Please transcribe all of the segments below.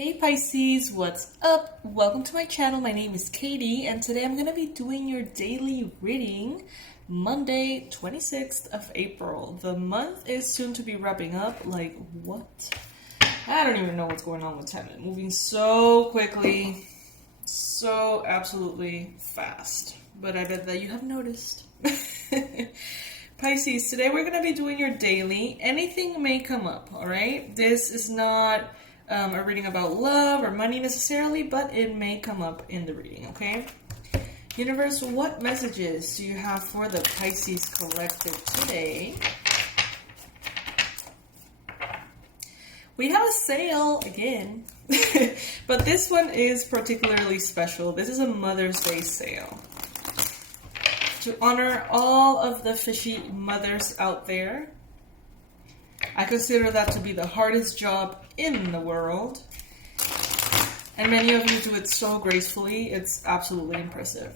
Hey Pisces, what's up? Welcome to my channel. My name is Katie, and today I'm going to be doing your daily reading, Monday, 26th of April. The month is soon to be wrapping up. Like, what? I don't even know what's going on with time. It's moving so quickly, so absolutely fast. But I bet that you have noticed. Pisces, today we're going to be doing your daily. Anything may come up, alright? This is not a reading about love or money necessarily, but it may come up in the reading, okay? Universe, what messages do you have for the Pisces collective today? We have a sale again, but this one is particularly special. This is a Mother's Day sale. To honor all of the fishy mothers out there, I consider that to be the hardest job in the world. And many of you do it so gracefully, it's absolutely impressive.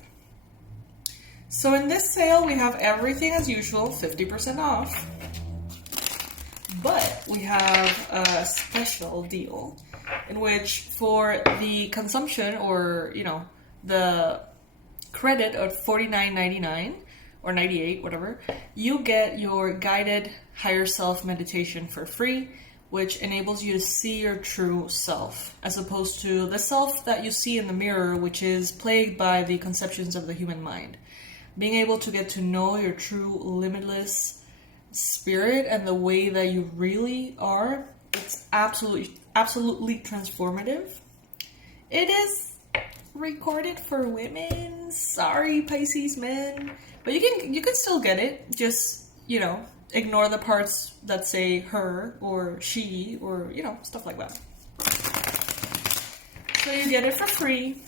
So in this sale, we have everything as usual, 50% off. But we have a special deal in which for the consumption or, the credit of $49.99 or 98, whatever, you get your guided higher self meditation for free, which enables you to see your true self, as opposed to the self that you see in the mirror, which is plagued by the conceptions of the human mind. Being able to get to know your true limitless spirit and the way that you really are, it's absolutely transformative. It is recorded for women. Sorry, Pisces men. But you can still get it. Just, ignore the parts that say her or she or, stuff like that. So you get it for free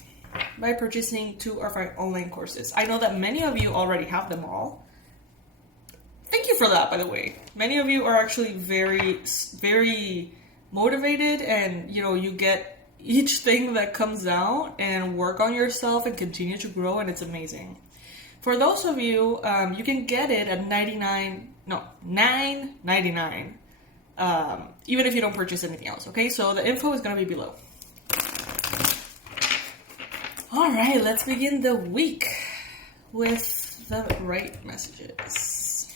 by purchasing 2 of our online courses. I know that many of you already have them all. Thank you for that, by the way. Many of you are actually very, very motivated, and, you get each thing that comes out and work on yourself and continue to grow, and it's amazing. For those of you, you can get it at $9.99, even if you don't purchase anything else, okay? So the info is going to be below. All right, let's begin the week with the right messages.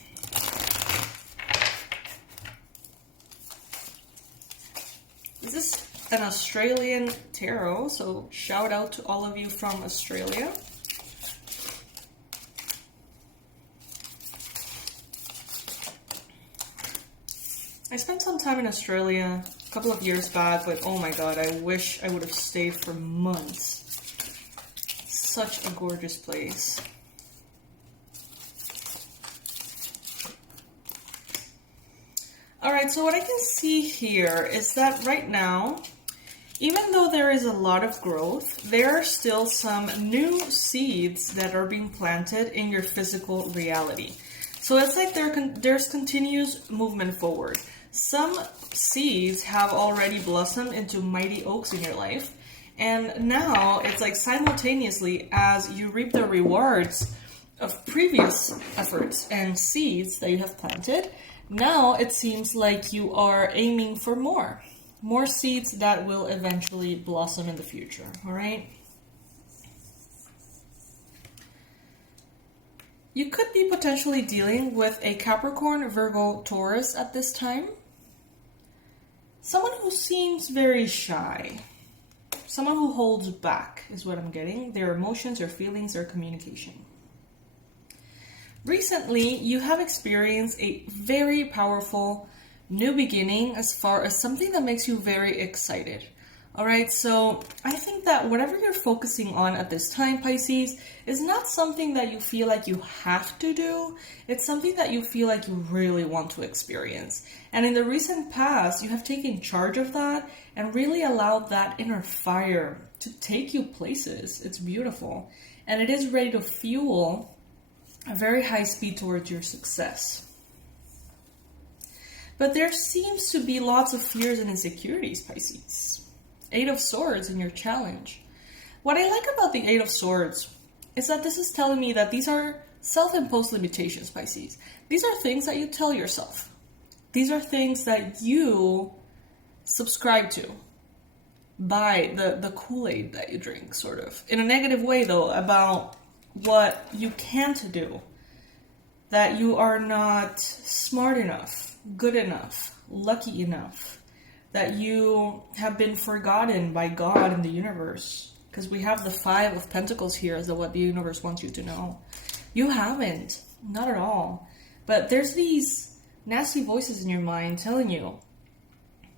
This is an Australian tarot, so shout out to all of you from Australia. I spent some time in Australia a couple of years back, but oh my god, I wish I would have stayed for months. Such a gorgeous place. Alright, so what I can see here is that right now, even though there is a lot of growth, there are still some new seeds that are being planted in your physical reality. So it's like there's continuous movement forward. Some seeds have already blossomed into mighty oaks in your life, and now it's like simultaneously as you reap the rewards of previous efforts and seeds that you have planted, now it seems like you are aiming for more seeds that will eventually blossom in the future, all right? You could be potentially dealing with a Capricorn, Virgo, Taurus at this time. Someone who seems very shy. Someone who holds back is what I'm getting. Their emotions, their feelings, their communication. Recently, you have experienced a very powerful new beginning as far as something that makes you very excited. Alright, so I think that whatever you're focusing on at this time, Pisces, is not something that you feel like you have to do. It's something that you feel like you really want to experience. And in the recent past, you have taken charge of that and really allowed that inner fire to take you places. It's beautiful. And it is ready to fuel a very high speed towards your success. But there seems to be lots of fears and insecurities, Pisces. 8 of Swords in your challenge. What I like about the 8 of Swords is that this is telling me that these are self-imposed limitations, Pisces. These are things that you tell yourself. These are things that you subscribe to. by the Kool-Aid that you drink, sort of. In a negative way, though, about what you can't do. That you are not smart enough, good enough, lucky enough. That you have been forgotten by God and the universe. Because we have the 5 of Pentacles here as what the universe wants you to know. You haven't. Not at all. But there's these nasty voices in your mind telling you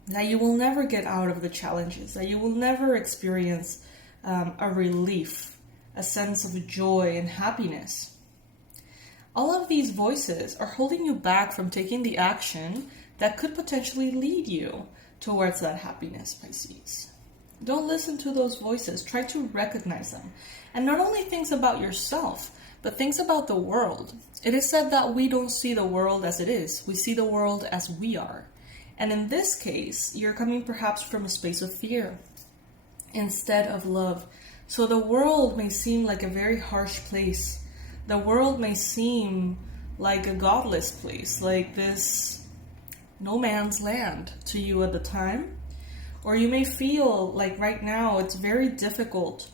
that you will never get out of the challenges, that you will never experience a relief, a sense of joy and happiness. All of these voices are holding you back from taking the action that could potentially lead you towards that happiness, Pisces. Don't listen to those voices. Try to recognize them. And not only things about yourself, but things about the world. It is said that we don't see the world as it is. We see the world as we are. And in this case, you're coming perhaps from a space of fear instead of love. So the world may seem like a very harsh place. The world may seem like a godless place, like this no man's land to you at the time. Or you may feel like right now it's very difficult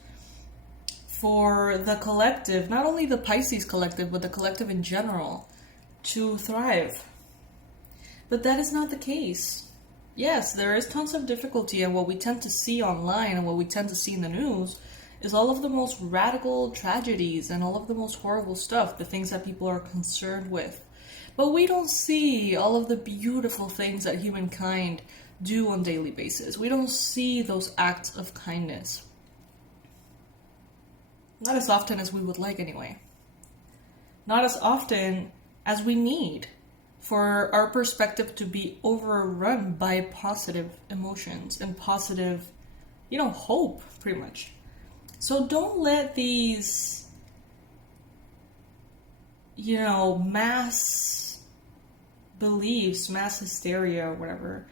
for the collective, not only the Pisces collective, but the collective in general, to thrive. But that is not the case. Yes, there is tons of difficulty, and what we tend to see online and what we tend to see in the news is all of the most radical tragedies and all of the most horrible stuff, the things that people are concerned with. But we don't see all of the beautiful things that humankind do on a daily basis. We don't see those acts of kindness. Not as often as we would like anyway. Not as often as we need for our perspective to be overrun by positive emotions and positive, hope, pretty much. So don't let these, mass beliefs, mass hysteria, or whatever,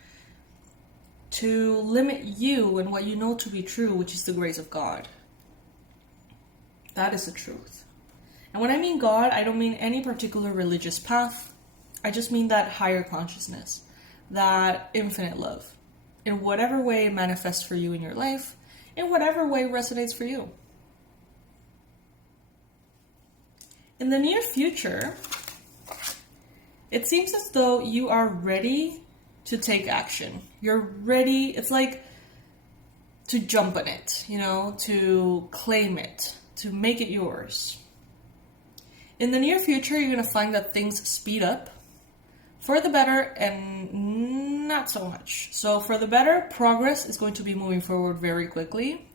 to limit you and what you know to be true, which is the grace of God. That is the truth. And when I mean God, I don't mean any particular religious path. I just mean that higher consciousness, that infinite love, in whatever way it manifests for you in your life, in whatever way resonates for you. In the near future, it seems as though you are ready to take action. You're ready, it's like to jump on it, to claim it, to make it yours. In the near future, you're going to find that things speed up for the better and not so much. So for the better, progress is going to be moving forward very quickly.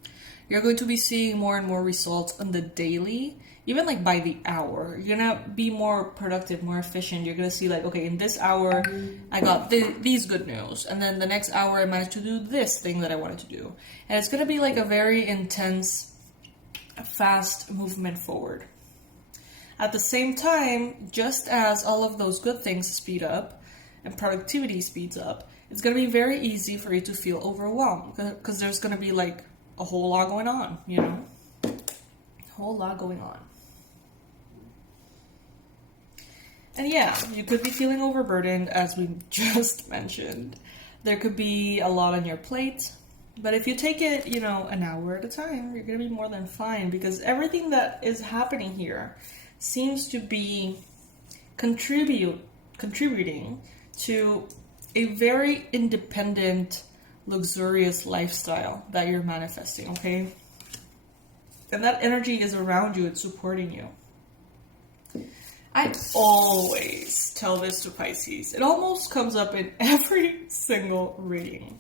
You're going to be seeing more and more results on the daily, even like by the hour. You're going to be more productive, more efficient. You're going to see like, okay, in this hour, I got these good news. And then the next hour, I managed to do this thing that I wanted to do. And it's going to be like a very intense, fast movement forward. At the same time, just as all of those good things speed up and productivity speeds up, it's going to be very easy for you to feel overwhelmed because there's going to be like a whole lot going on, A whole lot going on. And yeah, you could be feeling overburdened, as we just mentioned. There could be a lot on your plate. But if you take it, an hour at a time, you're going to be more than fine, because everything that is happening here seems to be contributing to a very independent, luxurious lifestyle that you're manifesting, okay? And that energy is around you, it's supporting you. I always tell this to Pisces. It almost comes up in every single reading.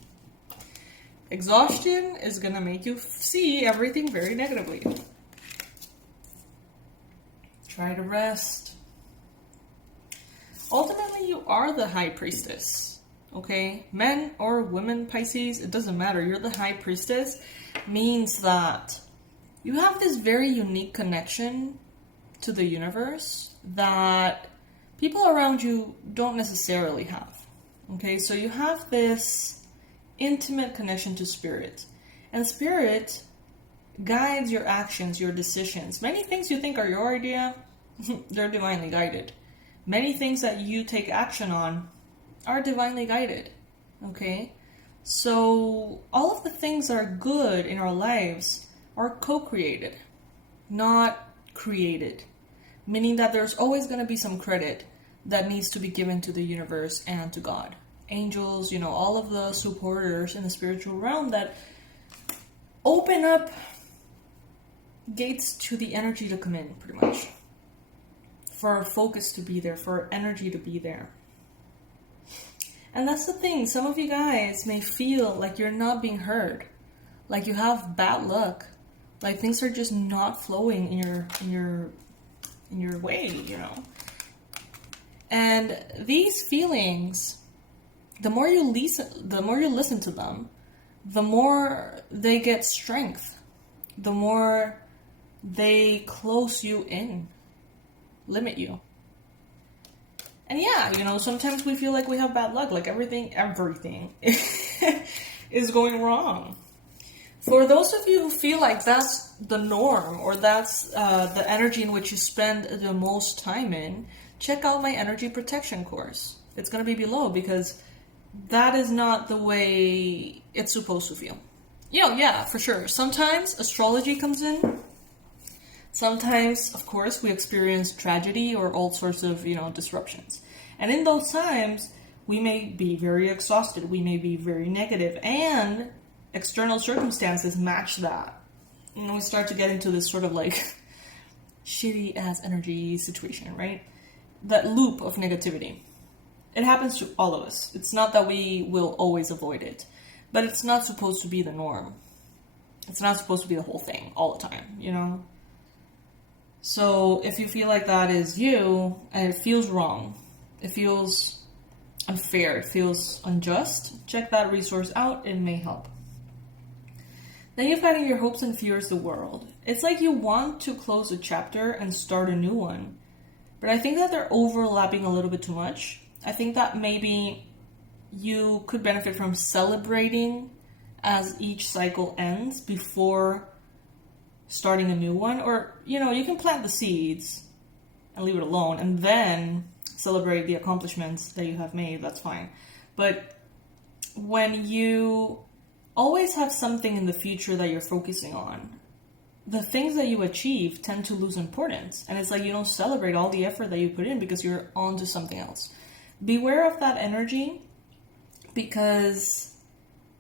Exhaustion is going to make you see everything very negatively. Try to rest. Ultimately, you are the High Priestess, okay? Men or women, Pisces, it doesn't matter. You're the High Priestess means that you have this very unique connection to the universe that people around you don't necessarily have, okay? So you have this intimate connection to spirit, and spirit guides your actions, your decisions. Many things you think are your idea, they're divinely guided. Many things that you take action on are divinely guided, okay? So all of the things that are good in our lives are co-created, not created. Meaning that there's always going to be some credit that needs to be given to the universe and to God. Angels, all of the supporters in the spiritual realm that open up gates to the energy to come in, pretty much. For our focus to be there, for our energy to be there. And that's the thing, some of you guys may feel like you're not being heard, like you have bad luck, like things are just not flowing in your way, And these feelings, the more you listen to them, the more they get strength, the more they close you in, limit you. And yeah, sometimes we feel like we have bad luck, like everything is going wrong. For those of you who feel like that's the norm, or that's the energy in which you spend the most time in, check out my energy protection course. It's going to be below, because that is not the way it's supposed to feel. Yeah, for sure. Sometimes astrology comes in. Sometimes, of course, we experience tragedy or all sorts of, disruptions. And in those times, we may be very exhausted. We may be very negative. And external circumstances match that. And we start to get into this sort of like shitty-ass energy situation, right? That loop of negativity. It happens to all of us. It's not that we will always avoid it. But it's not supposed to be the norm. It's not supposed to be the whole thing all the time, So if you feel like that is you, and it feels wrong, it feels unfair, it feels unjust, check that resource out, it may help. Then you've got in your hopes and fears the world. It's like you want to close a chapter and start a new one. But I think that they're overlapping a little bit too much. I think that maybe you could benefit from celebrating as each cycle ends before starting a new one. Or, you can plant the seeds and leave it alone and then celebrate the accomplishments that you have made. That's fine. But when you always have something in the future that you're focusing on, the things that you achieve tend to lose importance. And it's like you don't celebrate all the effort that you put in because you're on to something else. Beware of that energy, because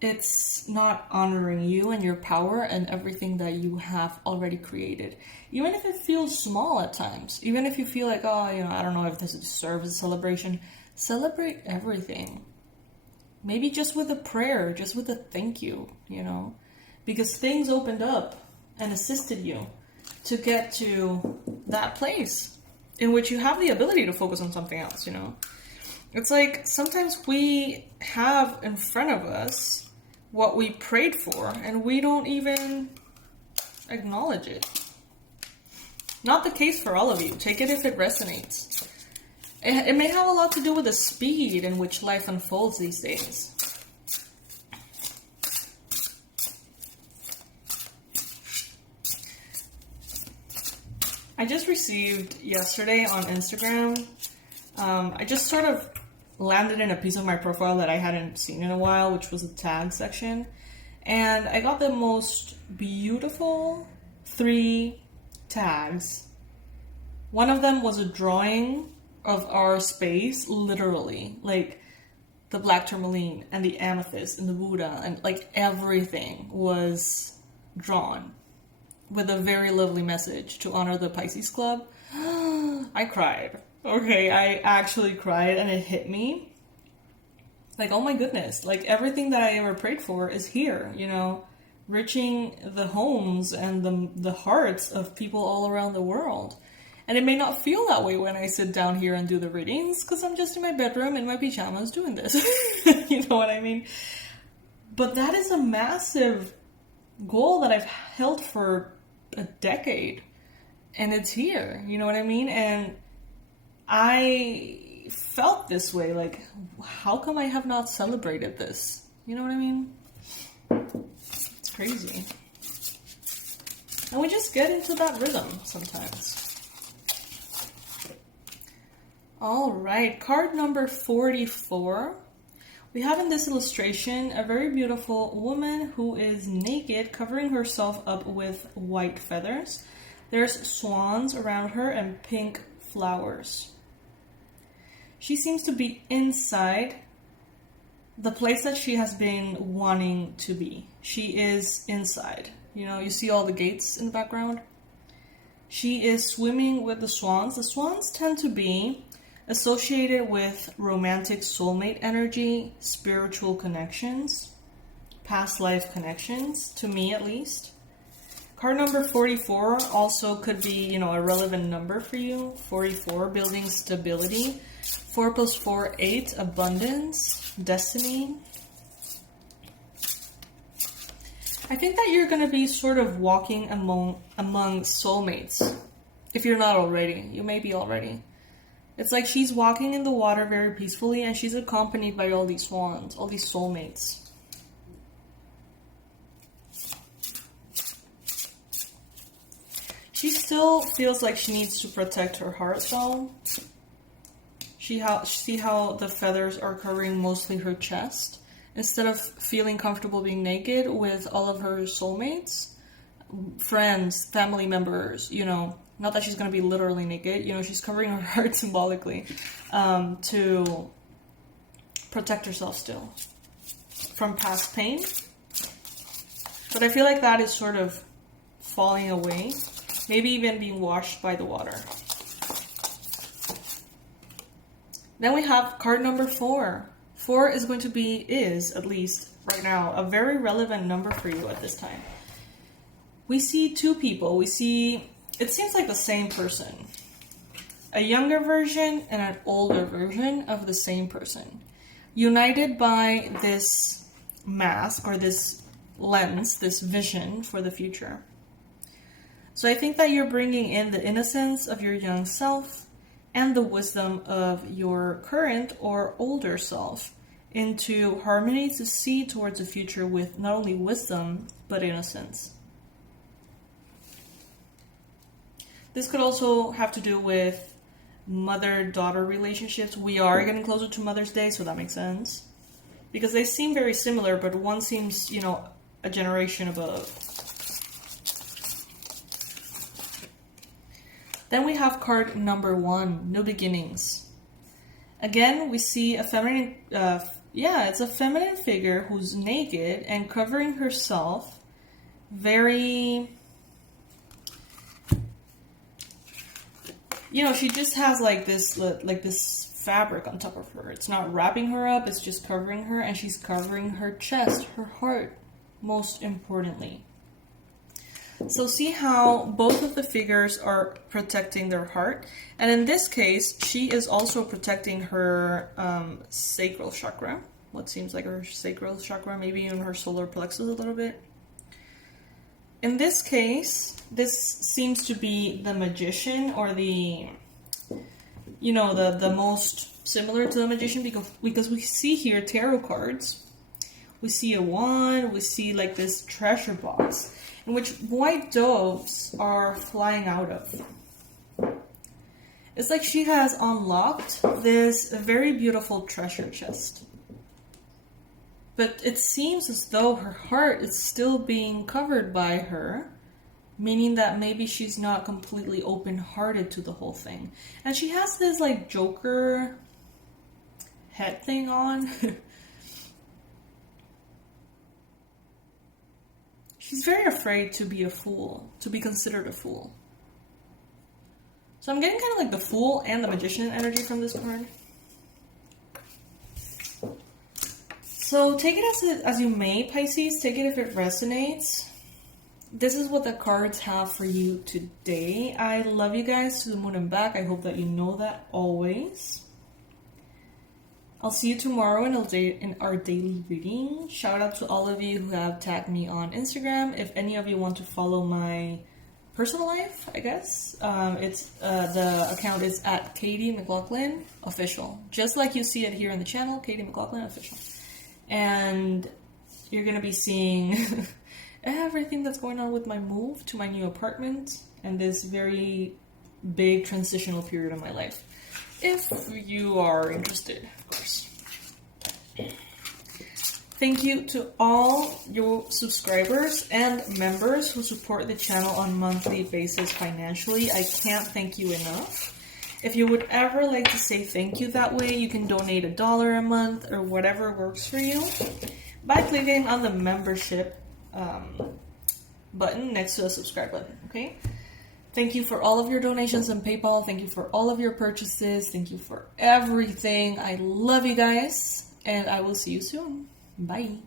it's not honoring you and your power and everything that you have already created. Even if it feels small at times, even if you feel like, I don't know if this deserves a celebration, celebrate everything. Maybe just with a prayer, just with a thank you, because things opened up and assisted you to get to that place in which you have the ability to focus on something else, It's like sometimes we have in front of us what we prayed for and we don't even acknowledge it. Not the case for all of you. Take it if it resonates. It may have a lot to do with the speed in which life unfolds these days. I just received yesterday on Instagram, I just sort of landed in a piece of my profile that I hadn't seen in a while, which was the tag section. And I got the most beautiful 3 tags. One of them was a drawing of our space, literally. Like the black tourmaline and the amethyst and the Buddha and like everything was drawn with a very lovely message to honor the Pisces Club. I cried. Okay, I actually cried and it hit me. Like, oh my goodness, like everything that I ever prayed for is here, reaching the homes and the hearts of people all around the world. And it may not feel that way when I sit down here and do the readings, because I'm just in my bedroom in my pajamas doing this. You know what I mean? But that is a massive goal that I've held for a decade. And it's here, you know what I mean? And I felt this way, like, how come I have not celebrated this? You know what I mean? It's crazy. And we just get into that rhythm sometimes. All right, card number 44. We have in this illustration a very beautiful woman who is naked, covering herself up with white feathers. There's swans around her and pink flowers. She seems to be inside the place that she has been wanting to be. She is inside. You know, you see all the gates in the background? She is swimming with the swans. The swans tend to be associated with romantic soulmate energy, spiritual connections, past life connections, to me at least. Card number 44 also could be, you know, a relevant number for you. 44, building stability. 4 plus 4, 8, abundance, destiny. I think that you're going to be sort of walking among soulmates. If you're not already, you may be already. It's like she's walking in the water very peacefully and she's accompanied by all these swans, all these soulmates. She still feels like she needs to protect her heart though. See how the feathers are covering mostly her chest? Instead of feeling comfortable being naked with all of her soulmates, friends, family members, you know, not that she's going to be literally naked, you know, she's covering her heart symbolically to protect herself still from past pain. But I feel like that is sort of falling away, maybe even being washed by the water. Then we have card number 4. 4 is going to be, at least right now, a very relevant number for you at this time. We see two people. It seems like the same person. A younger version and an older version of the same person. United by this mask or this lens, this vision for the future. So I think that you're bringing in the innocence of your young self and the wisdom of your current or older self into harmony to see towards the future with not only wisdom, but innocence. This could also have to do with mother-daughter relationships. We are getting closer to Mother's Day, so that makes sense. Because they seem very similar, but one seems, you know, a generation above. Then we have card number 1, New Beginnings. Again, we see a feminine, it's a feminine figure who's naked and covering herself very, you know, she just has like this fabric on top of her. It's not wrapping her up, it's just covering her, and she's covering her chest, her heart, most importantly. So see how both of the figures are protecting their heart. And in this case, she is also protecting her sacral chakra. What seems like her sacral chakra, maybe even her solar plexus a little bit. In this case, this seems to be the magician or the most similar to the magician because we see here tarot cards. We see a wand, we see like this treasure box in which white doves are flying out of. It's like she has unlocked this very beautiful treasure chest. But it seems as though her heart is still being covered by her, meaning that maybe she's not completely open-hearted to the whole thing. And she has this like Joker head thing on. She's very afraid to be a fool, to be considered a fool. So I'm getting kind of like the Fool and the Magician energy from this card. So take it as you may, Pisces. Take it if it resonates. This is what the cards have for you today. I love you guys to the moon and back. I hope that you know that always. I'll see you tomorrow in our daily reading. Shout out to all of you who have tagged me on Instagram. If any of you want to follow my personal life, I guess, the account is at Katie McLaughlin Official. Just like you see it here in the channel, Katie McLaughlin Official. And you're going to be seeing everything that's going on with my move to my new apartment and this very big transitional period of my life. If you are interested, of course. Thank you to all your subscribers and members who support the channel on a monthly basis financially. I can't thank you enough. If you would ever like to say thank you that way, you can donate $1 a month or whatever works for you by clicking on the membership button next to the subscribe button, okay? Thank you for all of your donations on PayPal. Thank you for all of your purchases. Thank you for everything. I love you guys, and I will see you soon. Bye.